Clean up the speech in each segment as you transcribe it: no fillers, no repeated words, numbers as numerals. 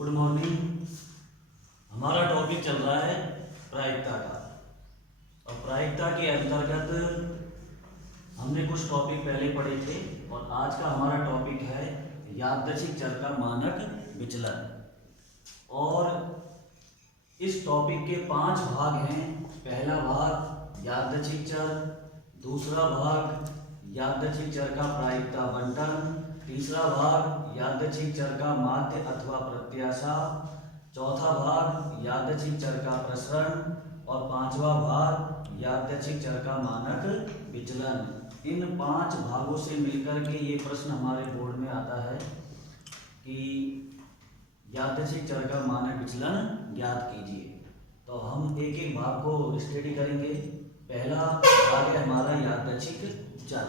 Good morning. हमारा topic चल रहा है प्रायिकता का। और प्रायिकता के अंतर्गत हमने कुछ टॉपिक पहले पढ़े थे और आज का हमारा टॉपिक है यादृच्छिक चर का मानक विचलन। और इस टॉपिक के 5 भाग हैं। पहला भाग यादृच्छिक चर, दूसरा भाग यादृच्छिक चर का प्रायिकता बंटन, तीसरा भाग यादृच्छिक चर का माध्य अथवा प्रत्याशा, चौथा भाग यादृच्छिक चर का प्रसरण और पांचवा भाग यादृच्छिक चर का मानक विचलन। इन 5 भागों से मिलकर के ये प्रश्न हमारे बोर्ड में आता है कि यादृच्छिक चर का मानक विचलन ज्ञात कीजिए। तो हम एक एक भाग को स्टडी करेंगे। पहला भाग है हमारा यादृच्छिक चर।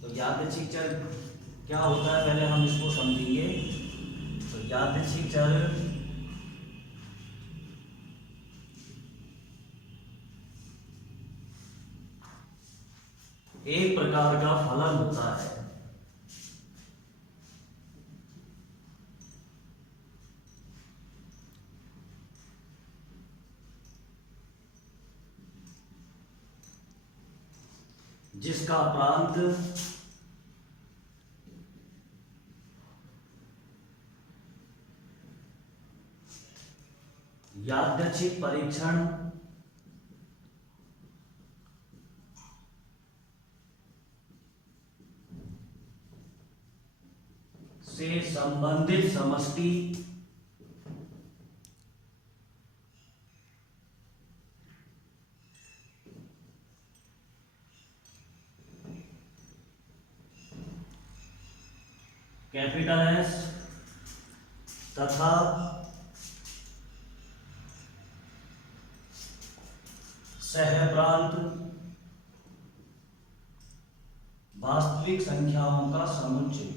तो यादृच्छिक चर क्या होता है पहले हम इसको समझेंगे। तो यादृच्छिक चर एक प्रकार का फलन होता है जिसका प्रांत यादृच्छिक परीक्षण से संबंधित समष्टि कैपिटल एस तथा सहप्रांत वास्तविक संख्याओं का समुच्चय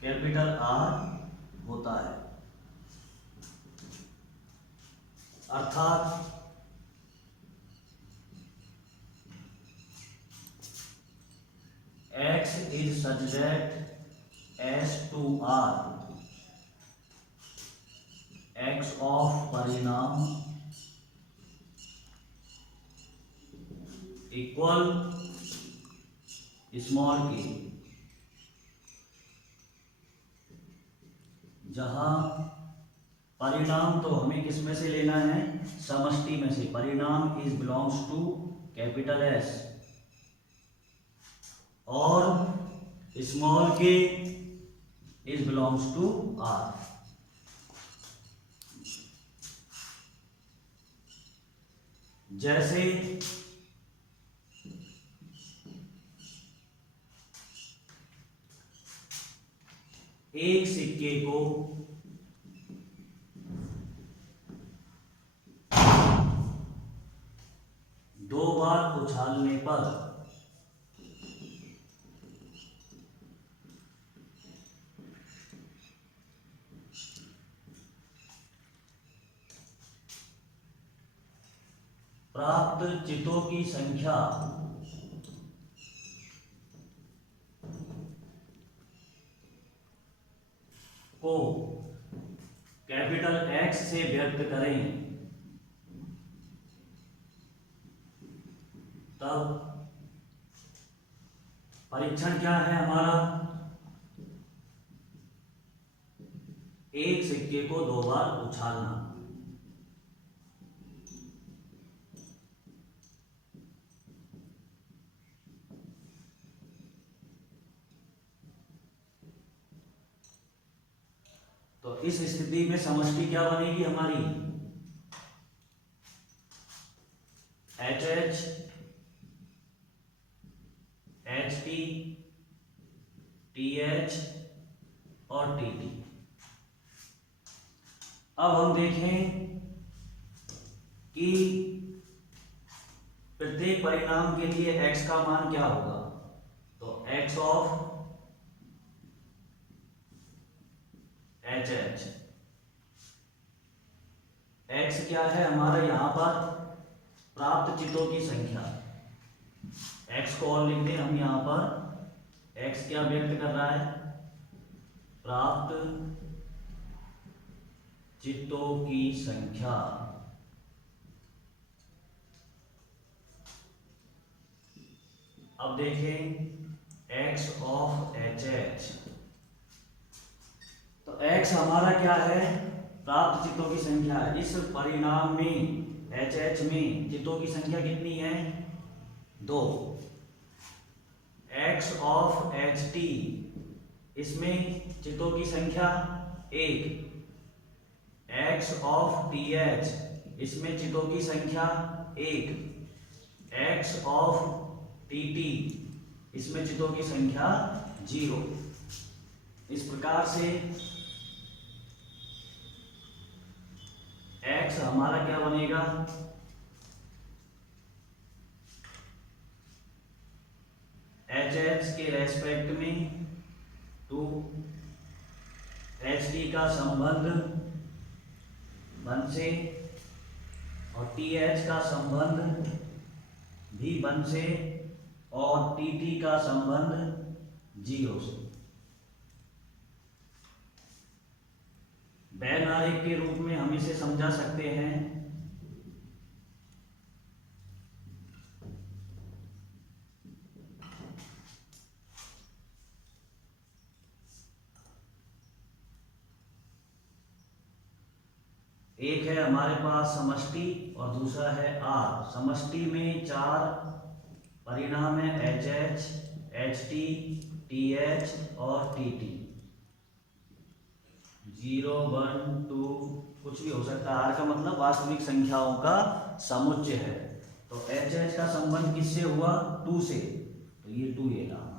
कैपिटल आर होता है। अर्थात x is such that S to R x of परिणाम इक्वल स्मॉल k, जहां परिणाम तो हमें किस में से लेना है, समष्टि में से। परिणाम is belongs to capital S और small k is belongs to R. जैसे एक सिक्के को दो बार उछालने पर प्राप्त चितों की संख्या को कैपिटल एक्स से व्यक्त करें तब परीक्षण क्या है हमारा, एक सिक्के को 2 बार उछालना। तो इस स्थिति में समष्टि क्या बनेगी हमारी, H H H T T H और टी टी। अब हम देखें कि प्रत्येक परिणाम के लिए x का मान क्या होगा। तो x of H H x क्या है हमारा यहाँ पर प्राप्त चित्तों की संख्या। x को और लिख दें हम यहाँ पर। x क्या व्यक्त कर रहा है? प्राप्त चित्तों की संख्या। अब देखें x ऑफ HH। तो x हमारा क्या है? प्राप्त चित्तों की संख्या है। इस परिणाम में HH में चित्तों की संख्या कितनी है? 2। x ऑफ HT, इसमें चित्तों की संख्या 1। x ऑफ TH, इसमें चित्तों की संख्या 1। x ऑफ TT, इसमें चित्तों की संख्या 0। इस प्रकार से x हमारा क्या बनेगा? HH के रेस्पेक्ट में 2, HT का संबंध 1 से और TH का संबंध भी 1 से और TT का संबंध 0 से। बैन आरेख के रूप में हम इसे समझा सकते हैं। एक है हमारे पास समष्टि और दूसरा है R। समष्टि में 4 परिणाम है, HH, HT, TH और TT। 0, 1, 2 कुछ भी हो सकता है। R का मतलब वास्तविक संख्याओं का समुच्चय है। तो HH का संबंध किससे हुआ? 2 से, तो ये 2 ये रहा।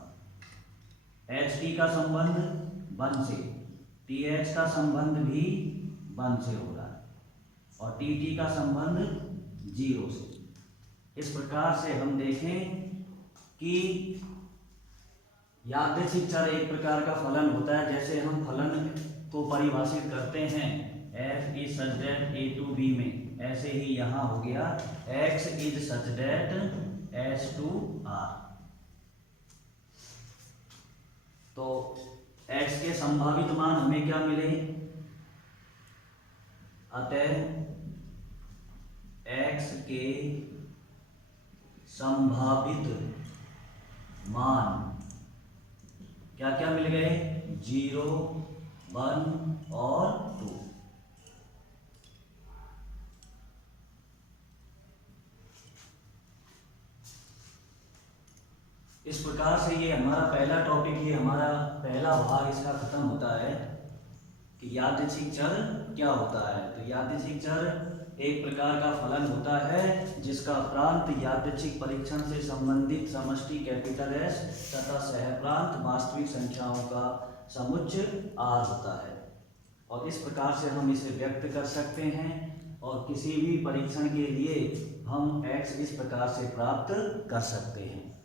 HT का संबंध 1 से, TH का संबंध भी 1 से हो रहा है और TT का संबंध 0 से। इस प्रकार से हम देखें कि यादृच्छिक चर एक प्रकार का फलन होता है। जैसे हम फलन को परिभाषित करते हैं f is such that a to b में, ऐसे ही यहाँ हो गया x is such that s to r। तो x के संभावित मान हमें क्या मिले? अतः x के संभावित मान क्या क्या मिल गए? 0, 1 और 2। इस प्रकार से ये हमारा पहला टॉपिक, ये हमारा पहला भाग इसका खत्म होता है कि यादृच्छिक चर क्या होता है। तो यादृच्छिक चर एक प्रकार का फलन होता है जिसका प्रांत यादृच्छिक परीक्षण से संबंधित समष्टि कैपिटल S तथा सहप्रांत वास्तविक संख्याओं का समुच्चय R होता है। और इस प्रकार से हम इसे व्यक्त कर सकते हैं और किसी भी परीक्षण के लिए हम x इस प्रकार से प्राप्त कर सकते हैं।